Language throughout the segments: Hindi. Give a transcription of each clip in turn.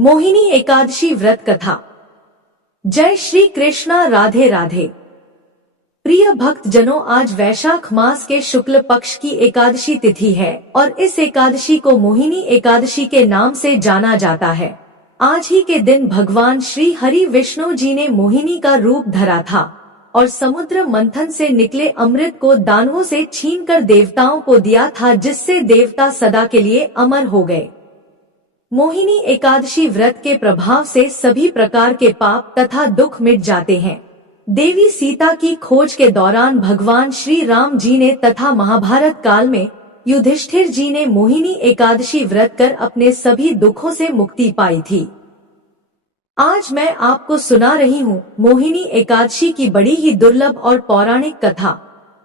मोहिनी एकादशी व्रत कथा। जय श्री कृष्णा, राधे राधे। प्रिय भक्त जनों, आज वैशाख मास के शुक्ल पक्ष की एकादशी तिथि है और इस एकादशी को मोहिनी एकादशी के नाम से जाना जाता है। आज ही के दिन भगवान श्री हरि विष्णु जी ने मोहिनी का रूप धरा था और समुद्र मंथन से निकले अमृत को दानवों से छीनकर देवताओं को दिया था, जिससे देवता सदा के लिए अमर हो गए। मोहिनी एकादशी व्रत के प्रभाव से सभी प्रकार के पाप तथा दुख मिट जाते हैं। देवी सीता की खोज के दौरान भगवान श्री राम जी ने तथा महाभारत काल में युधिष्ठिर जी ने मोहिनी एकादशी व्रत कर अपने सभी दुखों से मुक्ति पाई थी। आज मैं आपको सुना रही हूँ मोहिनी एकादशी की बड़ी ही दुर्लभ और पौराणिक कथा।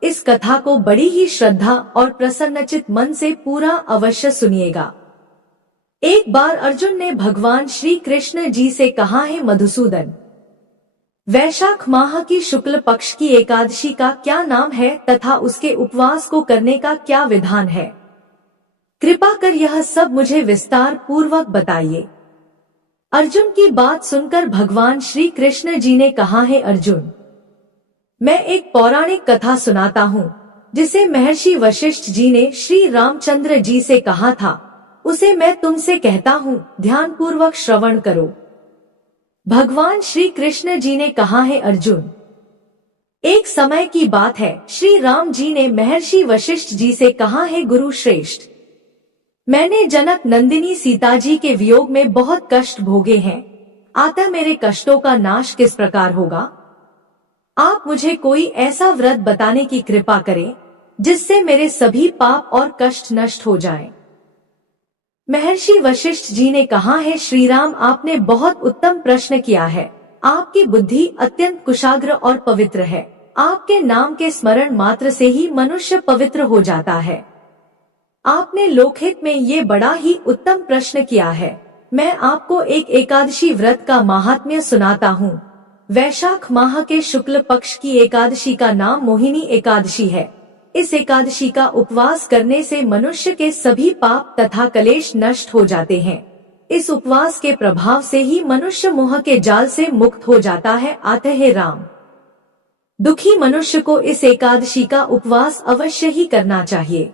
इस कथा को बड़ी ही श्रद्धा और प्रसन्नचित मन से पूरा अवश्य सुनिएगा। एक बार अर्जुन ने भगवान श्री कृष्ण जी से कहा, है मधुसूदन, वैशाख माह की शुक्ल पक्ष की एकादशी का क्या नाम है तथा उसके उपवास को करने का क्या विधान है? कृपा कर यह सब मुझे विस्तार पूर्वक बताइए। अर्जुन की बात सुनकर भगवान श्री कृष्ण जी ने कहा, है अर्जुन, मैं एक पौराणिक कथा सुनाता हूँ जिसे महर्षि वशिष्ठ जी ने श्री रामचंद्र जी से कहा था। उसे मैं तुमसे कहता हूँ, ध्यान पूर्वक श्रवण करो। भगवान श्री कृष्ण जी ने कहा, है अर्जुन, एक समय की बात है, श्री राम जी ने महर्षि वशिष्ठ जी से कहा, है गुरु श्रेष्ठ, मैंने जनक नंदिनी सीता जी के वियोग में बहुत कष्ट भोगे हैं। अतः मेरे कष्टों का नाश किस प्रकार होगा? आप मुझे कोई ऐसा व्रत बताने की कृपा करें जिससे मेरे सभी पाप और कष्ट नष्ट हो जाएं। महर्षि वशिष्ठ जी ने कहा, है श्री राम, आपने बहुत उत्तम प्रश्न किया है। आपकी बुद्धि अत्यंत कुशाग्र और पवित्र है। आपके नाम के स्मरण मात्र से ही मनुष्य पवित्र हो जाता है। आपने लोकहित में ये बड़ा ही उत्तम प्रश्न किया है। मैं आपको एक एकादशी व्रत का महात्म्य सुनाता हूँ। वैशाख माह के शुक्ल पक्ष की एकादशी का नाम मोहिनी एकादशी है। इस एकादशी का उपवास करने से मनुष्य के सभी पाप तथा कलेश नष्ट हो जाते हैं। इस उपवास के प्रभाव से ही मनुष्य मोह के जाल से मुक्त हो जाता है। अतः हे राम, दुखी मनुष्य को इस एकादशी का उपवास अवश्य ही करना चाहिए।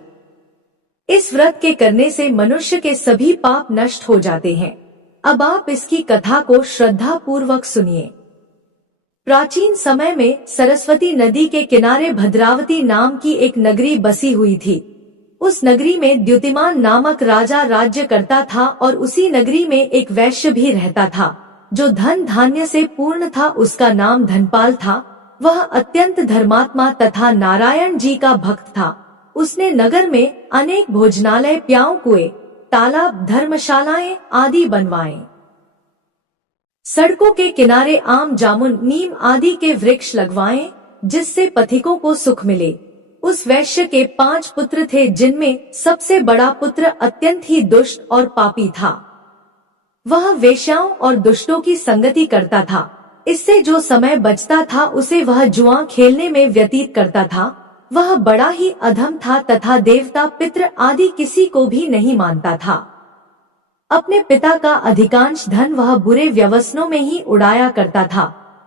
इस व्रत के करने से मनुष्य के सभी पाप नष्ट हो जाते हैं। अब आप इसकी कथा को श्रद्धा पूर्वक सुनिए। प्राचीन समय में सरस्वती नदी के किनारे भद्रावती नाम की एक नगरी बसी हुई थी। उस नगरी में द्युतिमान नामक राजा राज्य करता था और उसी नगरी में एक वैश्य भी रहता था जो धन धान्य से पूर्ण था। उसका नाम धनपाल था। वह अत्यंत धर्मात्मा तथा नारायण जी का भक्त था। उसने नगर में अनेक भोजनालय, प्याऊ, कुएं, तालाब, धर्मशालाएं आदि बनवाए। सड़कों के किनारे आम, जामुन, नीम आदि के वृक्ष लगवाए जिससे पथिकों को सुख मिले। उस वैश्य के 5 पुत्र थे, जिनमें सबसे बड़ा पुत्र अत्यंत ही दुष्ट और पापी था। वह वेश्याओं और दुष्टों की संगति करता था। इससे जो समय बचता था उसे वह जुआ खेलने में व्यतीत करता था। वह बड़ा ही अधम था तथा देवता, पितृ आदि किसी को भी नहीं मानता था। अपने पिता का अधिकांश धन वह बुरे व्यसनों में ही उड़ाया करता था।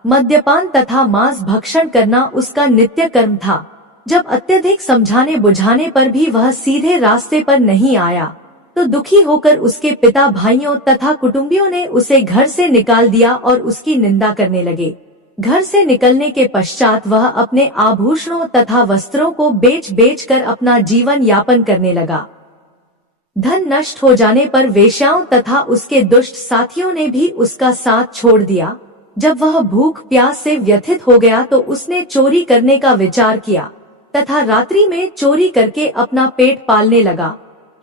मद्यपान तथा मांस भक्षण करना उसका नित्य कर्म था। जब अत्यधिक समझाने बुझाने पर भी वह सीधे रास्ते पर नहीं आया तो दुखी होकर उसके पिता, भाइयों तथा कुटुंबियों ने उसे घर से निकाल दिया और उसकी निंदा करने लगे। घर से निकलने के पश्चात वह अपने आभूषणों तथा वस्त्रों को बेच बेच कर अपना जीवन यापन करने लगा। धन नष्ट हो जाने पर वेश्याओं तथा उसके दुष्ट साथियों ने भी उसका साथ छोड़ दिया। जब वह भूख प्यास से व्यथित हो गया तो उसने चोरी करने का विचार किया तथा रात्रि में चोरी करके अपना पेट पालने लगा।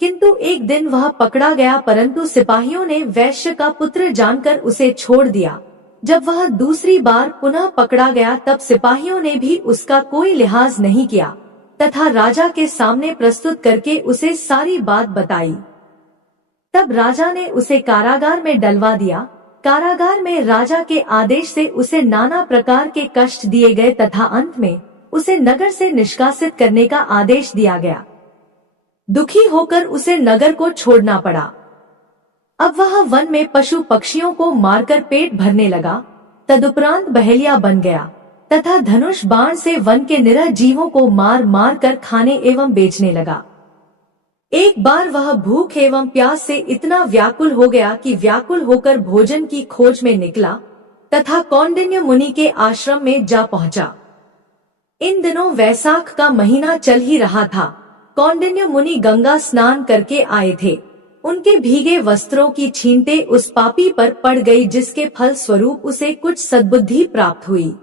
किंतु एक दिन वह पकड़ा गया, परंतु सिपाहियों ने वैश्य का पुत्र जानकर उसे छोड़ दिया। जब वह दूसरी बार पुनः पकड़ा गया तब सिपाहियों ने भी उसका कोई लिहाज नहीं किया तथा राजा के सामने प्रस्तुत करके उसे सारी बात बताई। तब राजा ने उसे कारागार में डलवा दिया। कारागार में राजा के आदेश से उसे नाना प्रकार के कष्ट दिए गए तथा अंत में उसे नगर से निष्कासित करने का आदेश दिया गया। दुखी होकर उसे नगर को छोड़ना पड़ा। अब वह वन में पशु पक्षियों को मारकर पेट भरने लगा। तदुपरांत बहेलिया बन गया तथा धनुष बाण से वन के निरह जीवों को मार मार कर खाने एवं बेचने लगा। एक बार वह भूख एवं प्यास से इतना व्याकुल हो गया कि व्याकुल होकर भोजन की खोज में निकला तथा कौंडिन्य मुनि के आश्रम में जा पहुंचा। इन दिनों वैसाख का महीना चल ही रहा था। कौंडिन्य मुनि गंगा स्नान करके आए थे। उनके भीगे वस्त्रों की छींटे उस पापी पर पड़ गई, जिसके फल स्वरूप उसे कुछ सद्बुद्धि प्राप्त हुई।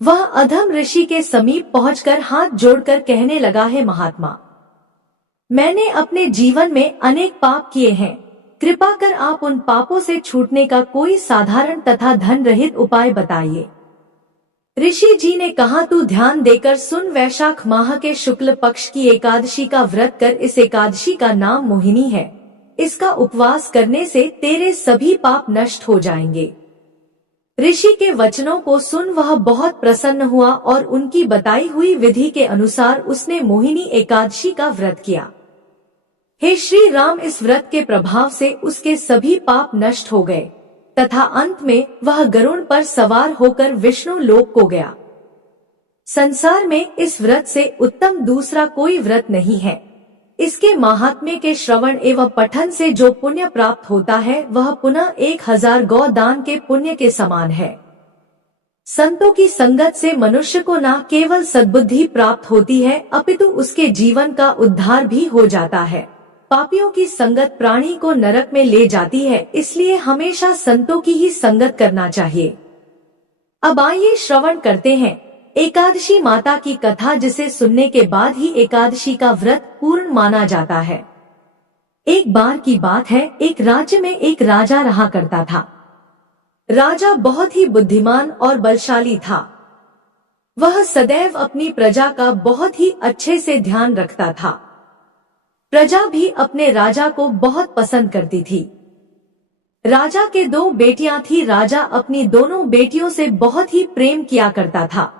वह अधम ऋषि के समीप पहुंचकर हाथ जोड़कर कहने लगा, है महात्मा, मैंने अपने जीवन में अनेक पाप किए हैं। कृपा कर आप उन पापों से छूटने का कोई साधारण तथा धन रहित उपाय बताइए। ऋषि जी ने कहा, तू ध्यान देकर सुन। वैशाख माह के शुक्ल पक्ष की एकादशी का व्रत कर। इस एकादशी का नाम मोहिनी है। इसका उपवास करने से तेरे सभी पाप नष्ट हो जाएंगे। ऋषि के वचनों को सुन वह बहुत प्रसन्न हुआ और उनकी बताई हुई विधि के अनुसार उसने मोहिनी एकादशी का व्रत किया। हे श्री राम, इस व्रत के प्रभाव से उसके सभी पाप नष्ट हो गए तथा अंत में वह गरुड़ पर सवार होकर विष्णु लोक को गया। संसार में इस व्रत से उत्तम दूसरा कोई व्रत नहीं है। इसके महात्म्य के श्रवण एवं पठन से जो पुण्य प्राप्त होता है वह पुनः 1000 गौ दान के पुण्य के समान है। संतों की संगत से मनुष्य को न केवल सद्बुद्धि प्राप्त होती है अपितु उसके जीवन का उद्धार भी हो जाता है। पापियों की संगत प्राणी को नरक में ले जाती है, इसलिए हमेशा संतों की ही संगत करना चाहिए। अब आइए श्रवण करते हैं एकादशी माता की कथा, जिसे सुनने के बाद ही एकादशी का व्रत पूर्ण माना जाता है। एक बार की बात है, एक राज्य में एक राजा रहा करता था। राजा बहुत ही बुद्धिमान और बलशाली था। वह सदैव अपनी प्रजा का बहुत ही अच्छे से ध्यान रखता था। प्रजा भी अपने राजा को बहुत पसंद करती थी। राजा के 2 बेटियां थी। राजा अपनी दोनों बेटियों से बहुत ही प्रेम किया करता था।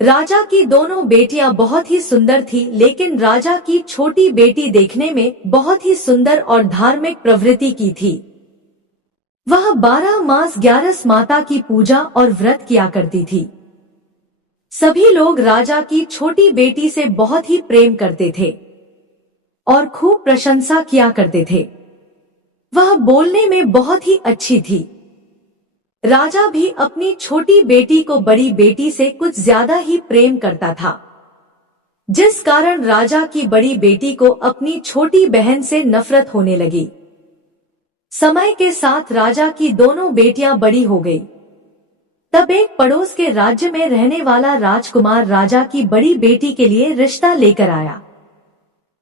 राजा की दोनों बेटियां बहुत ही सुंदर थी, लेकिन राजा की छोटी बेटी देखने में बहुत ही सुंदर और धार्मिक प्रवृत्ति की थी। वह 12 मास 11 माता की पूजा और व्रत किया करती थी। सभी लोग राजा की छोटी बेटी से बहुत ही प्रेम करते थे और खूब प्रशंसा किया करते थे। वह बोलने में बहुत ही अच्छी थी। राजा भी अपनी छोटी बेटी को बड़ी बेटी से कुछ ज्यादा ही प्रेम करता था, जिस कारण राजा की बड़ी बेटी को अपनी छोटी बहन से नफरत होने लगी। समय के साथ राजा की दोनों बेटियां बड़ी हो गई। तब एक पड़ोस के राज्य में रहने वाला राजकुमार राजा की बड़ी बेटी के लिए रिश्ता लेकर आया।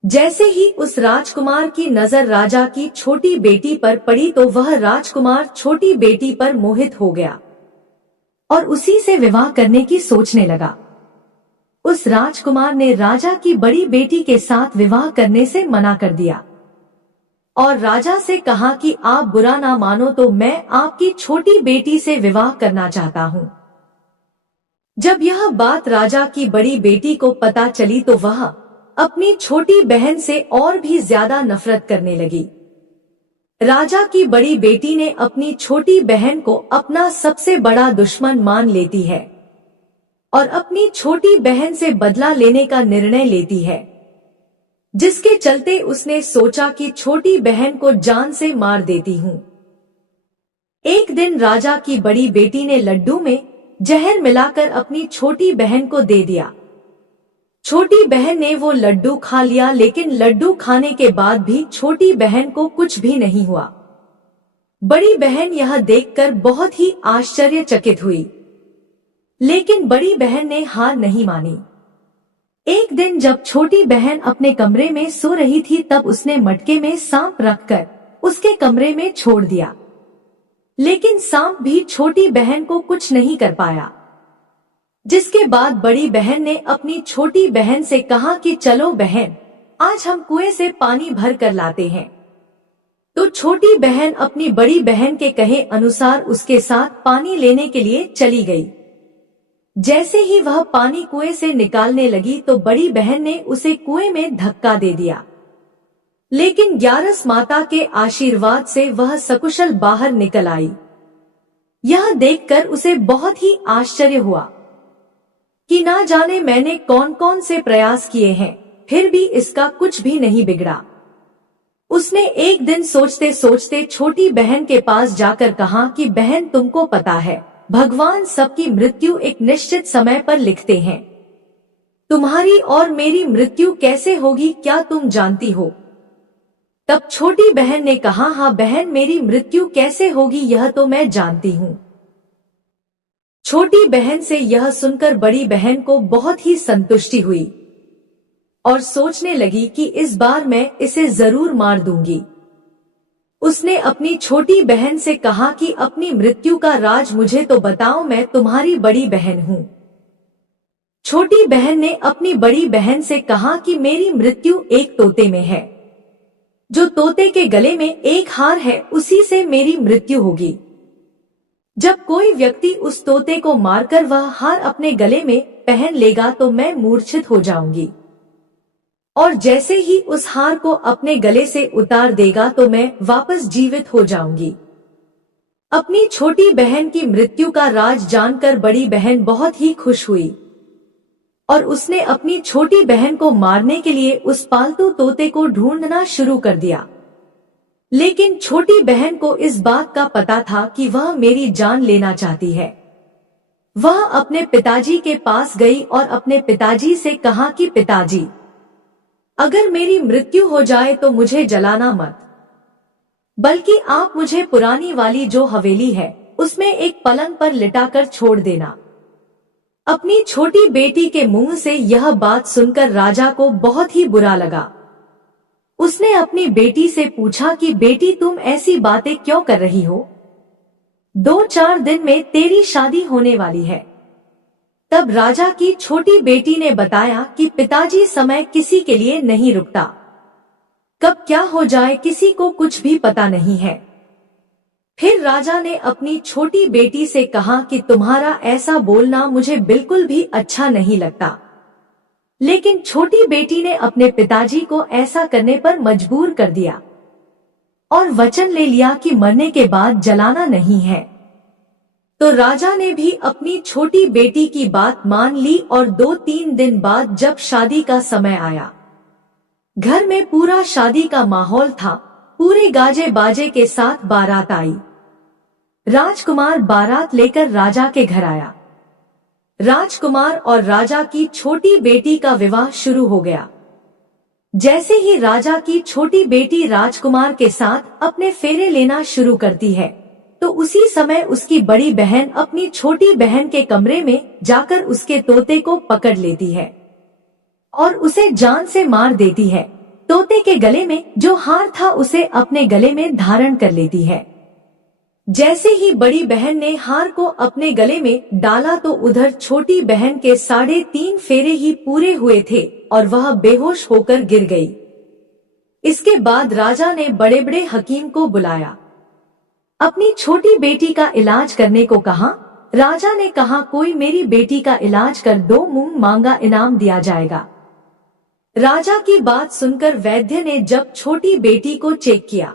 जैसे ही उस राजकुमार की नजर राजा की छोटी बेटी पर पड़ी तो वह राजकुमार छोटी बेटी पर मोहित हो गया और उसी से विवाह करने की सोचने लगा। उस राजकुमार ने राजा की बड़ी बेटी के साथ विवाह करने से मना कर दिया और राजा से कहा कि आप बुरा ना मानो तो मैं आपकी छोटी बेटी से विवाह करना चाहता हूँ। जब यह बात राजा की बड़ी बेटी को पता चली तो वह अपनी छोटी बहन से और भी ज्यादा नफरत करने लगी। राजा की बड़ी बेटी ने अपनी छोटी बहन को अपना सबसे बड़ा दुश्मन मान लेती है और अपनी छोटी बहन से बदला लेने का निर्णय लेती है, जिसके चलते उसने सोचा कि छोटी बहन को जान से मार देती हूँ। एक दिन राजा की बड़ी बेटी ने लड्डू में जहर मिलाकर अपनी छोटी बहन को दे दिया। छोटी बहन ने वो लड्डू खा लिया, लेकिन लड्डू खाने के बाद भी छोटी बहन को कुछ भी नहीं हुआ। बड़ी बहन यह देखकर बहुत ही आश्चर्यचकित हुई, लेकिन बड़ी बहन ने हार नहीं मानी। एक दिन जब छोटी बहन अपने कमरे में सो रही थी तब उसने मटके में सांप रखकर उसके कमरे में छोड़ दिया, लेकिन सांप भी छोटी बहन को कुछ नहीं कर पाया। जिसके बाद बड़ी बहन ने अपनी छोटी बहन से कहा कि चलो बहन, आज हम कुएं से पानी भर कर लाते हैं। तो छोटी बहन अपनी बड़ी बहन के कहे अनुसार उसके साथ पानी लेने के लिए चली गई। जैसे ही वह पानी कुएं से निकालने लगी तो बड़ी बहन ने उसे कुएं में धक्का दे दिया। लेकिन ग्यारस माता के आशीर्वाद से वह सकुशल बाहर निकल आई। यह देखकर उसे बहुत ही आश्चर्य हुआ कि ना जाने मैंने कौन कौन से प्रयास किए हैं, फिर भी इसका कुछ भी नहीं बिगड़ा। उसने एक दिन सोचते सोचते छोटी बहन के पास जाकर कहा कि बहन, तुमको पता है, भगवान सबकी मृत्यु एक निश्चित समय पर लिखते हैं। तुम्हारी और मेरी मृत्यु कैसे होगी, क्या तुम जानती हो? तब छोटी बहन ने कहा, हाँ बहन, मेरी मृत्यु कैसे होगी यह तो मैं जानती हूँ। छोटी बहन से यह सुनकर बड़ी बहन को बहुत ही संतुष्टि हुई और सोचने लगी कि इस बार मैं इसे जरूर मार दूंगी। उसने अपनी छोटी बहन से कहा कि अपनी मृत्यु का राज मुझे तो बताओ, मैं तुम्हारी बड़ी बहन हूँ। छोटी बहन ने अपनी बड़ी बहन से कहा कि मेरी मृत्यु एक तोते में है। जो तोते के गले में एक हार है, उसी से मेरी मृत्यु होगी। जब कोई व्यक्ति उस तोते को मारकर वह हार अपने गले में पहन लेगा तो मैं मूर्छित हो जाऊंगी, और जैसे ही उस हार को अपने गले से उतार देगा तो मैं वापस जीवित हो जाऊंगी। अपनी छोटी बहन की मृत्यु का राज जानकर बड़ी बहन बहुत ही खुश हुई और उसने अपनी छोटी बहन को मारने के लिए उस पालतू तोते को ढूंढना शुरू कर दिया। लेकिन छोटी बहन को इस बात का पता था कि वह मेरी जान लेना चाहती है। वह अपने पिताजी के पास गई और अपने पिताजी से कहा कि पिताजी, अगर मेरी मृत्यु हो जाए तो मुझे जलाना मत, बल्कि आप मुझे पुरानी वाली जो हवेली है उसमें एक पलंग पर लिटाकर छोड़ देना। अपनी छोटी बेटी के मुंह से यह बात सुनकर राजा को बहुत ही बुरा लगा। उसने अपनी बेटी से पूछा कि बेटी, तुम ऐसी बातें क्यों कर रही हो? 2-4 दिन में तेरी शादी होने वाली है। तब राजा की छोटी बेटी ने बताया कि पिताजी, समय किसी के लिए नहीं रुकता, कब क्या हो जाए किसी को कुछ भी पता नहीं है। फिर राजा ने अपनी छोटी बेटी से कहा कि तुम्हारा ऐसा बोलना मुझे बिल्कुल भी अच्छा नहीं लगता। लेकिन छोटी बेटी ने अपने पिताजी को ऐसा करने पर मजबूर कर दिया और वचन ले लिया कि मरने के बाद जलाना नहीं है। तो राजा ने भी अपनी छोटी बेटी की बात मान ली और 2-3 दिन बाद जब शादी का समय आया, घर में पूरा शादी का माहौल था। पूरे गाजे बाजे के साथ बारात आई। राजकुमार बारात लेकर राजा के घर आया। राजकुमार और राजा की छोटी बेटी का विवाह शुरू हो गया। जैसे ही राजा की छोटी बेटी राजकुमार के साथ अपने फेरे लेना शुरू करती है, तो उसी समय उसकी बड़ी बहन अपनी छोटी बहन के कमरे में जाकर उसके तोते को पकड़ लेती है और उसे जान से मार देती है। तोते के गले में जो हार था उसे अपने गले में धारण कर लेती है। जैसे ही बड़ी बहन ने हार को अपने गले में डाला तो उधर छोटी बहन के 3.5 फेरे ही पूरे हुए थे और वह बेहोश होकर गिर गई। इसके बाद राजा ने बड़े बड़े हकीम को बुलाया, अपनी छोटी बेटी का इलाज करने को कहा। राजा ने कहा, कोई मेरी बेटी का इलाज कर दो, मूंग मांगा इनाम दिया जाएगा। राजा की बात सुनकर वैद्य ने जब छोटी बेटी को चेक किया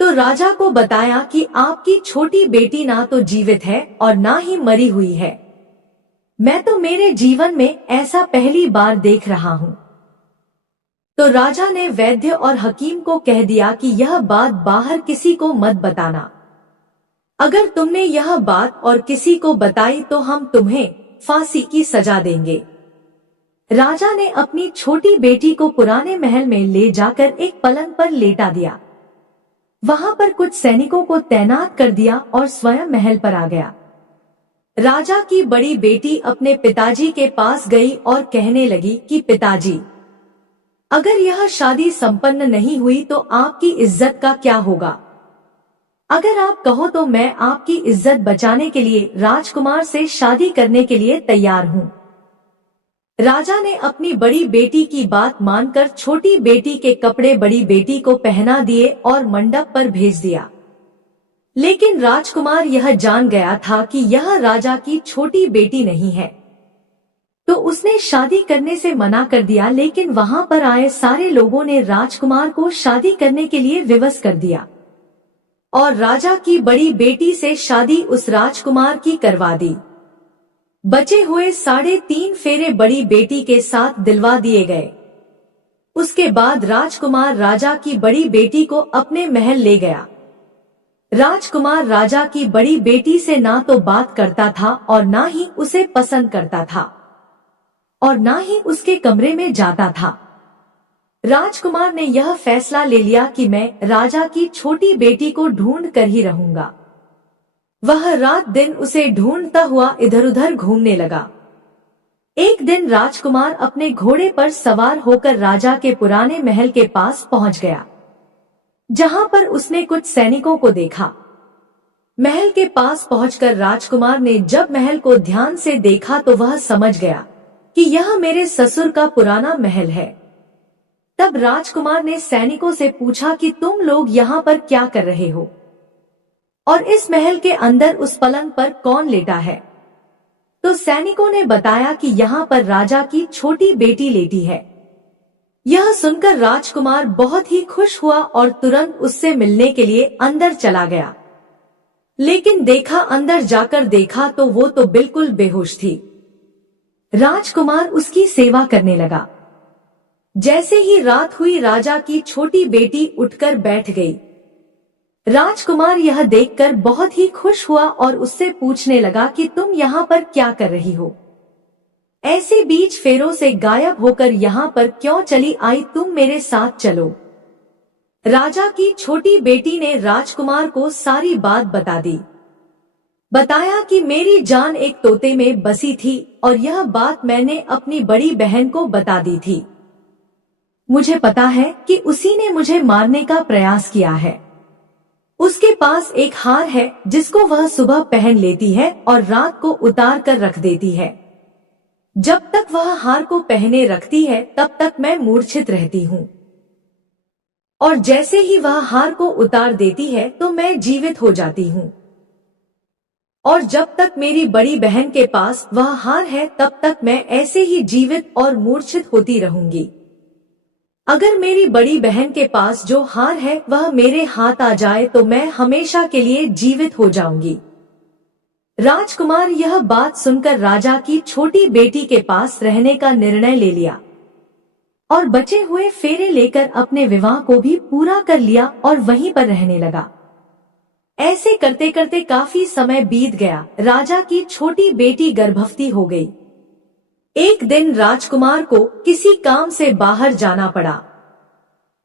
तो राजा को बताया कि आपकी छोटी बेटी ना तो जीवित है और ना ही मरी हुई है। मैं तो मेरे जीवन में ऐसा पहली बार देख रहा हूँ। तो राजा ने वैद्य और हकीम को कह दिया कि यह बात बाहर किसी को मत बताना। अगर तुमने यह बात और किसी को बताई तो हम तुम्हें फांसी की सजा देंगे। राजा ने अपनी छोटी बेटी को पुराने महल में ले जाकर एक पलंग पर लेटा दिया। वहां पर कुछ सैनिकों को तैनात कर दिया और स्वयं महल पर आ गया। राजा की बड़ी बेटी अपने पिताजी के पास गई और कहने लगी कि पिताजी, अगर यह शादी संपन्न नहीं हुई तो आपकी इज्जत का क्या होगा? अगर आप कहो तो मैं आपकी इज्जत बचाने के लिए राजकुमार से शादी करने के लिए तैयार हूँ। राजा ने अपनी बड़ी बेटी की बात मानकर छोटी बेटी के कपड़े बड़ी बेटी को पहना दिए और मंडप पर भेज दिया। लेकिन राजकुमार यह जान गया था कि यह राजा की छोटी बेटी नहीं है। तो उसने शादी करने से मना कर दिया, लेकिन वहां पर आए सारे लोगों ने राजकुमार को शादी करने के लिए विवश कर दिया और राजा की बड़ी बेटी से शादी उस राजकुमार की करवा दी। बचे हुए 3.5 फेरे बड़ी बेटी के साथ दिलवा दिए गए। उसके बाद राजकुमार राजा की बड़ी बेटी को अपने महल ले गया। राजकुमार राजा की बड़ी बेटी से ना तो बात करता था और ना ही उसे पसंद करता था और ना ही उसके कमरे में जाता था। राजकुमार ने यह फैसला ले लिया कि मैं राजा की छोटी बेटी को ढूंढ कर ही रहूंगा। वह रात दिन उसे ढूंढता हुआ इधर उधर घूमने लगा। एक दिन राजकुमार अपने घोड़े पर सवार होकर राजा के पुराने महल के पास पहुंच गया, जहां पर उसने कुछ सैनिकों को देखा। महल के पास पहुंचकर राजकुमार ने जब महल को ध्यान से देखा तो वह समझ गया कि यह मेरे ससुर का पुराना महल है। तब राजकुमार ने सैनिकों से पूछा कि तुम लोग यहाँ पर क्या कर रहे हो और इस महल के अंदर उस पलंग पर कौन लेटा है। तो सैनिकों ने बताया कि यहाँ पर राजा की छोटी बेटी लेटी है। यह सुनकर राजकुमार बहुत ही खुश हुआ और तुरंत उससे मिलने के लिए अंदर चला गया। लेकिन अंदर जाकर देखा तो वो तो बिल्कुल बेहोश थी। राजकुमार उसकी सेवा करने लगा। जैसे ही रात हुई राजा की छोटी बेटी उठकर बैठ गई। राजकुमार यह देखकर बहुत ही खुश हुआ और उससे पूछने लगा कि तुम यहाँ पर क्या कर रही हो, ऐसे बीच फेरों से गायब होकर यहाँ पर क्यों चली आई, तुम मेरे साथ चलो। राजा की छोटी बेटी ने राजकुमार को सारी बात बता दी। बताया कि मेरी जान एक तोते में बसी थी और यह बात मैंने अपनी बड़ी बहन को बता दी थी। मुझे पता है कि उसी ने मुझे मारने का प्रयास किया है। उसके पास एक हार है जिसको वह सुबह पहन लेती है और रात को उतार कर रख देती है। जब तक वह हार को पहने रखती है तब तक मैं मूर्छित रहती हूँ और जैसे ही वह हार को उतार देती है तो मैं जीवित हो जाती हूँ। और जब तक मेरी बड़ी बहन के पास वह हार है तब तक मैं ऐसे ही जीवित और मूर्छित होती रहूंगी। अगर मेरी बड़ी बहन के पास जो हार है वह मेरे हाथ आ जाए तो मैं हमेशा के लिए जीवित हो जाऊंगी। राजकुमार यह बात सुनकर राजा की छोटी बेटी के पास रहने का निर्णय ले लिया और बचे हुए फेरे लेकर अपने विवाह को भी पूरा कर लिया और वहीं पर रहने लगा। ऐसे करते करते काफी समय बीत गया। राजा की छोटी बेटी गर्भवती हो गई। एक दिन राजकुमार को किसी काम से बाहर जाना पड़ा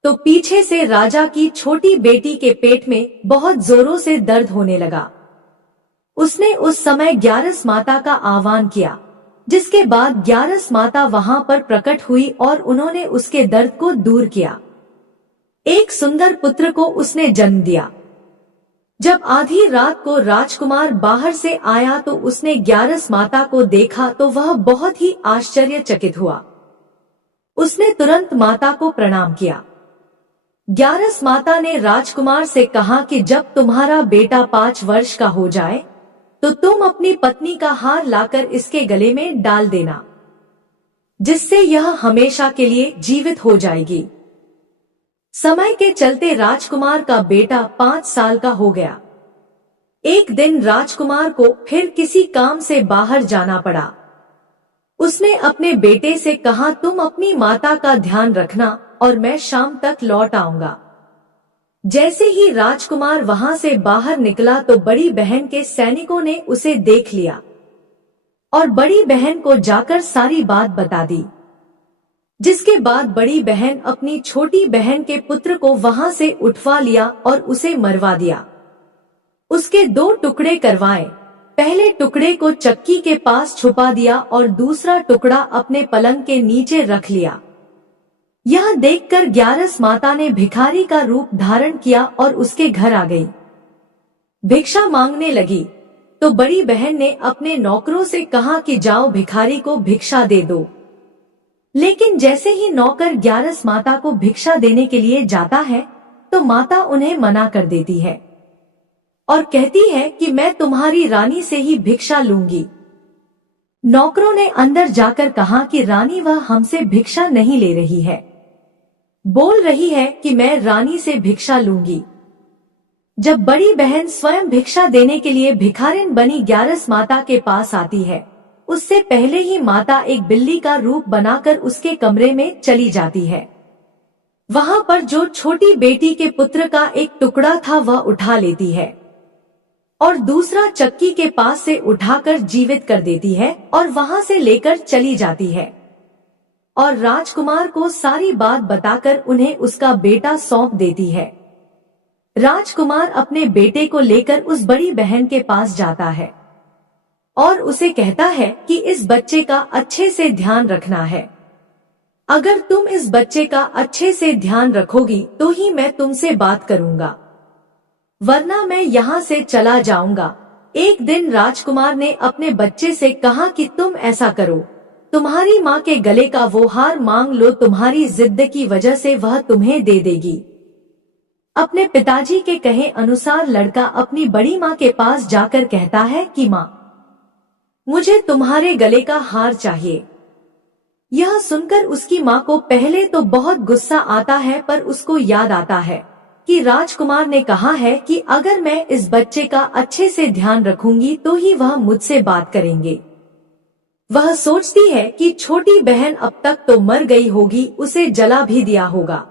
तो पीछे से राजा की छोटी बेटी के पेट में बहुत जोरों से दर्द होने लगा। उसने उस समय ग्यारस माता का आह्वान किया, जिसके बाद ग्यारस माता वहां पर प्रकट हुई और उन्होंने उसके दर्द को दूर किया। एक सुंदर पुत्र को उसने जन्म दिया। जब आधी रात को राजकुमार बाहर से आया तो उसने ग्यारस माता को देखा तो वह बहुत ही आश्चर्यचकित हुआ। उसने तुरंत माता को प्रणाम किया। ग्यारस माता ने राजकुमार से कहा कि जब तुम्हारा बेटा 5 वर्ष का हो जाए तो तुम अपनी पत्नी का हार लाकर इसके गले में डाल देना, जिससे यह हमेशा के लिए जीवित हो जाएगी। समय के चलते राजकुमार का बेटा 5 साल का हो गया। एक दिन राजकुमार को फिर किसी काम से बाहर जाना पड़ा। उसने अपने बेटे से कहा, तुम अपनी माता का ध्यान रखना और मैं शाम तक लौट आऊंगा। जैसे ही राजकुमार वहां से बाहर निकला तो बड़ी बहन के सैनिकों ने उसे देख लिया और बड़ी बहन को जाकर सारी बात बता दी। जिसके बाद बड़ी बहन अपनी छोटी बहन के पुत्र को वहां से उठवा लिया और उसे मरवा दिया। उसके 2 टुकड़े करवाए। पहले टुकड़े को चक्की के पास छुपा दिया और दूसरा टुकड़ा अपने पलंग के नीचे रख लिया। यह देखकर ग्यारस माता ने भिखारी का रूप धारण किया और उसके घर आ गई। भिक्षा मांगने लगी तो बड़ी बहन ने अपने नौकरों से कहा कि जाओ भिखारी को भिक्षा दे दो। लेकिन जैसे ही नौकर ग्यारस माता को भिक्षा देने के लिए जाता है तो माता उन्हें मना कर देती है और कहती है कि मैं तुम्हारी रानी से ही भिक्षा लूंगी। नौकरों ने अंदर जाकर कहा कि रानी वह हमसे भिक्षा नहीं ले रही है, बोल रही है कि मैं रानी से भिक्षा लूंगी। जब बड़ी बहन स्वयं भिक्षा देने के लिए भिखारिन बनी ग्यारस माता के पास आती है, उससे पहले ही माता एक बिल्ली का रूप बनाकर उसके कमरे में चली जाती है। वहां पर जो छोटी बेटी के पुत्र का एक टुकड़ा था वह उठा लेती है और दूसरा चक्की के पास से उठाकर जीवित कर देती है और वहां से लेकर चली जाती है और राजकुमार को सारी बात बताकर उन्हें उसका बेटा सौंप देती है। राजकुमार अपने बेटे को लेकर उस बड़ी बहन के पास जाता है और उसे कहता है कि इस बच्चे का अच्छे से ध्यान रखना है। अगर तुम इस बच्चे का अच्छे से ध्यान रखोगी तो ही मैं तुमसे बात करूंगा, वरना मैं यहाँ से चला जाऊंगा। एक दिन राजकुमार ने अपने बच्चे से कहा कि तुम ऐसा करो, तुम्हारी माँ के गले का वो हार मांग लो, तुम्हारी जिद की वजह से वह तुम्हें दे देगी। अपने पिताजी के कहे अनुसार लड़का अपनी बड़ी माँ के पास जाकर कहता है कि माँ, मुझे तुम्हारे गले का हार चाहिए। यह सुनकर उसकी माँ को पहले तो बहुत गुस्सा आता है, पर उसको याद आता है कि राजकुमार ने कहा है कि अगर मैं इस बच्चे का अच्छे से ध्यान रखूंगी तो ही वह मुझसे बात करेंगे। वह सोचती है कि छोटी बहन अब तक तो मर गई होगी, उसे जला भी दिया होगा,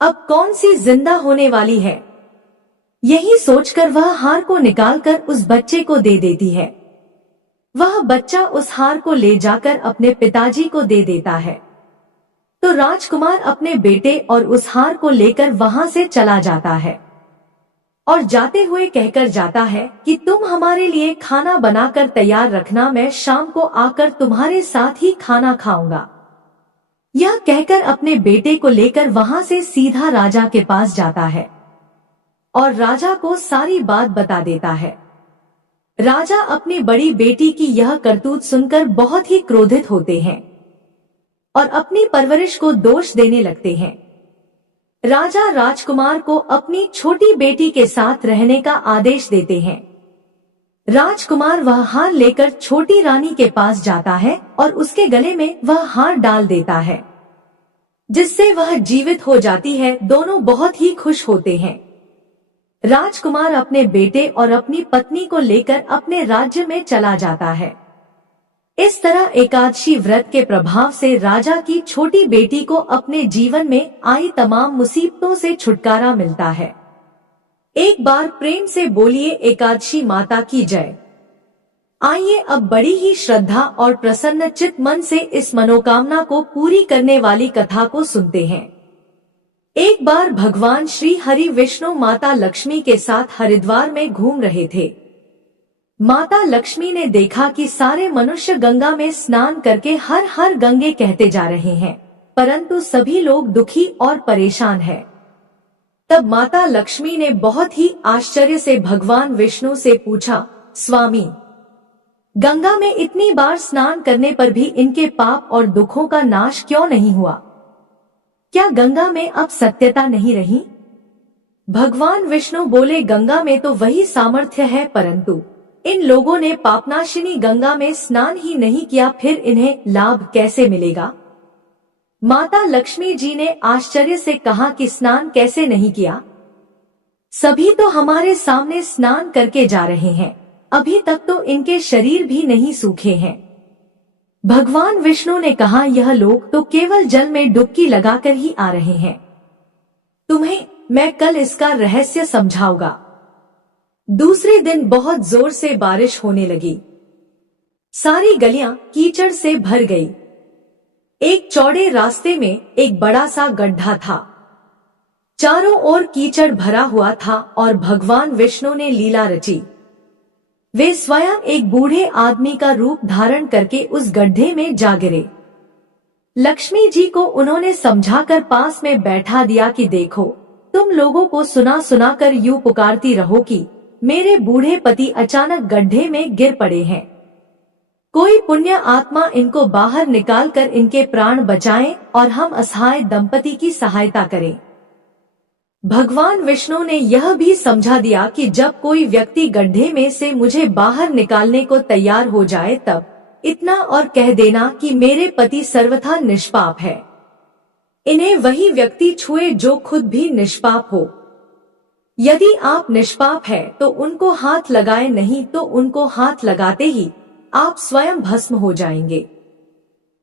अब कौन सी जिंदा होने वाली है। यही सोचकर वह हार को निकालकर उस बच्चे को दे देती है। वह बच्चा उस हार को ले जाकर अपने पिताजी को दे देता है। तो राजकुमार अपने बेटे और उस हार को लेकर वहां से चला जाता है और जाते हुए कहकर जाता है कि तुम हमारे लिए खाना बनाकर तैयार रखना, मैं शाम को आकर तुम्हारे साथ ही खाना खाऊंगा। यह कहकर अपने बेटे को लेकर वहां से सीधा राजा के पास जाता है और राजा को सारी बात बता देता है। राजा अपनी बड़ी बेटी की यह करतूत सुनकर बहुत ही क्रोधित होते हैं और अपनी परवरिश को दोष देने लगते हैं। राजा राजकुमार को अपनी छोटी बेटी के साथ रहने का आदेश देते हैं। राजकुमार वह हार लेकर छोटी रानी के पास जाता है और उसके गले में वह हार डाल देता है, जिससे वह जीवित हो जाती है। दोनों बहुत ही खुश होते हैं। राजकुमार अपने बेटे और अपनी पत्नी को लेकर अपने राज्य में चला जाता है। इस तरह एकादशी व्रत के प्रभाव से राजा की छोटी बेटी को अपने जीवन में आई तमाम मुसीबतों से छुटकारा मिलता है। एक बार प्रेम से बोलिए एकादशी माता की जय। आइए अब बड़ी ही श्रद्धा और प्रसन्न चित्त मन से इस मनोकामना को पूरी करने वाली कथा को सुनते हैं। एक बार भगवान श्री हरि विष्णु माता लक्ष्मी के साथ हरिद्वार में घूम रहे थे। माता लक्ष्मी ने देखा कि सारे मनुष्य गंगा में स्नान करके हर हर गंगे कहते जा रहे हैं, परंतु सभी लोग दुखी और परेशान हैं। तब माता लक्ष्मी ने बहुत ही आश्चर्य से भगवान विष्णु से पूछा, स्वामी, गंगा में इतनी बार स्नान करने पर भी इनके पाप और दुखों का नाश क्यों नहीं हुआ? क्या गंगा में अब सत्यता नहीं रही? भगवान विष्णु बोले, गंगा में तो वही सामर्थ्य है, परंतु इन लोगों ने पापनाशिनी गंगा में स्नान ही नहीं किया, फिर इन्हें लाभ कैसे मिलेगा? माता लक्ष्मी जी ने आश्चर्य से कहा कि स्नान कैसे नहीं किया? सभी तो हमारे सामने स्नान करके जा रहे हैं, अभी तक तो इनके शरीर भी नहीं सूखे हैं। भगवान विष्णु ने कहा, यह लोग तो केवल जल में डुबकी लगाकर ही आ रहे हैं, तुम्हें मैं कल इसका रहस्य समझाऊंगा। दूसरे दिन बहुत जोर से बारिश होने लगी। सारी गलियां कीचड़ से भर गई। एक चौड़े रास्ते में एक बड़ा सा गड्ढा था। चारों ओर कीचड़ भरा हुआ था और भगवान विष्णु ने लीला रची। वे स्वयं एक बूढ़े आदमी का रूप धारण करके उस गड्ढे में जा गिरे। लक्ष्मी जी को उन्होंने समझाकर पास में बैठा दिया कि देखो, तुम लोगों को सुना सुना कर यूं पुकारती रहो कि मेरे बूढ़े पति अचानक गड्ढे में गिर पड़े हैं। कोई पुण्य आत्मा इनको बाहर निकालकर इनके प्राण बचाएं और हम असहाय दंपति की सहायता करें। भगवान विष्णु ने यह भी समझा दिया कि जब कोई व्यक्ति गड्ढे में से मुझे बाहर निकालने को तैयार हो जाए तब इतना और कह देना कि मेरे पति सर्वथा निष्पाप है। इन्हें वही व्यक्ति छुए जो खुद भी निष्पाप हो। यदि आप निष्पाप है तो उनको हाथ लगाए, नहीं तो उनको हाथ लगाते ही आप स्वयं भस्म हो जाएंगे।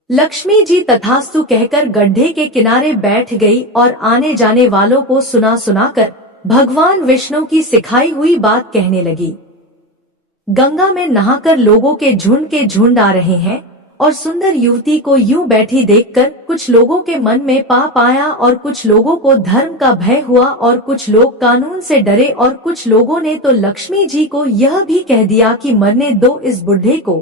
लक्ष्मी जी तथास्तु कहकर गड्ढे के किनारे बैठ गई और आने जाने वालों को सुना सुनाकर भगवान विष्णु की सिखाई हुई बात कहने लगी। गंगा में नहाकर लोगों के झुंड आ रहे हैं और सुंदर युवती को यूं बैठी देखकर कुछ लोगों के मन में पाप आया और कुछ लोगों को धर्म का भय हुआ और कुछ लोग कानून से डरे और कुछ लोगों ने तो लक्ष्मी जी को यह भी कह दिया कि मरने दो इस बुढ़े को,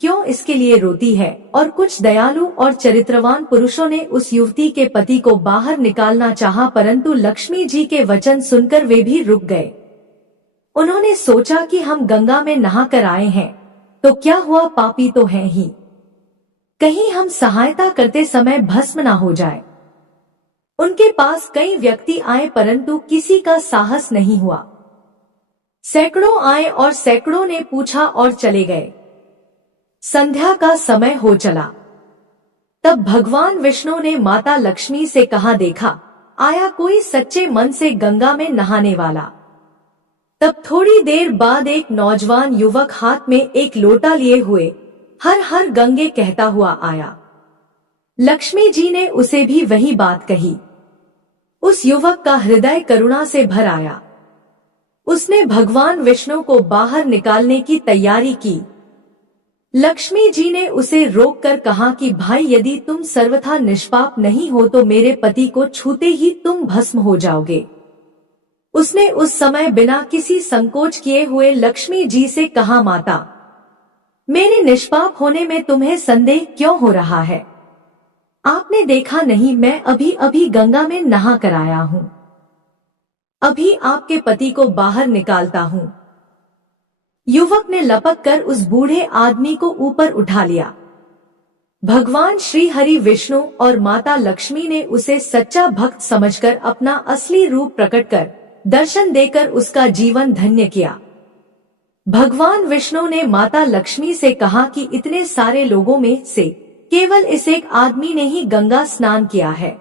क्यों इसके लिए रोती है। और कुछ दयालु और चरित्रवान पुरुषों ने उस युवती के पति को बाहर निकालना चाहा, परंतु लक्ष्मी जी के वचन सुनकर वे भी रुक गए। उन्होंने सोचा कि हम गंगा में नहा कर आए हैं तो क्या हुआ, पापी तो हैं ही, कहीं हम सहायता करते समय भस्म ना हो जाए। उनके पास कई व्यक्ति आए परंतु किसी का साहस नहीं हुआ। सैकड़ों आए और सैकड़ों ने पूछा और चले गए। संध्या का समय हो चला। तब भगवान विष्णु ने माता लक्ष्मी से कहा, देखा आया कोई सच्चे मन से गंगा में नहाने वाला। तब थोड़ी देर बाद एक नौजवान युवक हाथ में एक लोटा लिए हुए हर हर गंगे कहता हुआ आया। लक्ष्मी जी ने उसे भी वही बात कही। उस युवक का हृदय करुणा से भर आया। उसने भगवान विष्णु को बाहर निकालने की तैयारी की। लक्ष्मी जी ने उसे रोककर कहा कि भाई, यदि तुम सर्वथा निष्पाप नहीं हो तो मेरे पति को छूते ही तुम भस्म हो जाओगे। उसने उस समय बिना किसी संकोच किए हुए लक्ष्मी जी से कहा, माता, मेरे निष्पाप होने में तुम्हें संदेह क्यों हो रहा है? आपने देखा नहीं, मैं अभी अभी गंगा में नहा कर आया हूँ। अभी आपके पति को बाहर निकालता हूँ। युवक ने लपक कर उस बूढ़े आदमी को ऊपर उठा लिया। भगवान श्री हरि विष्णु और माता लक्ष्मी ने उसे सच्चा भक्त समझकर अपना असली रूप प्रकट कर दर्शन देकर उसका जीवन धन्य किया। भगवान विष्णु ने माता लक्ष्मी से कहा कि इतने सारे लोगों में से केवल इस एक आदमी ने ही गंगा स्नान किया है।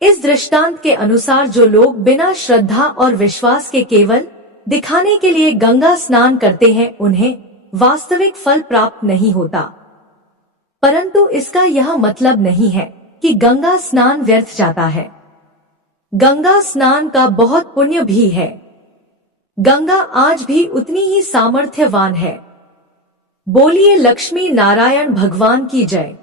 इस दृष्टांत के अनुसार जो लोग बिना श्रद्धा और विश्वास के केवल दिखाने के लिए गंगा स्नान करते हैं उन्हें वास्तविक फल प्राप्त नहीं होता। परंतु इसका यह मतलब नहीं है कि गंगा स्नान व्यर्थ जाता है। गंगा स्नान का बहुत पुण्य भी है। गंगा आज भी उतनी ही सामर्थ्यवान है। बोलिए लक्ष्मी नारायण भगवान की जय।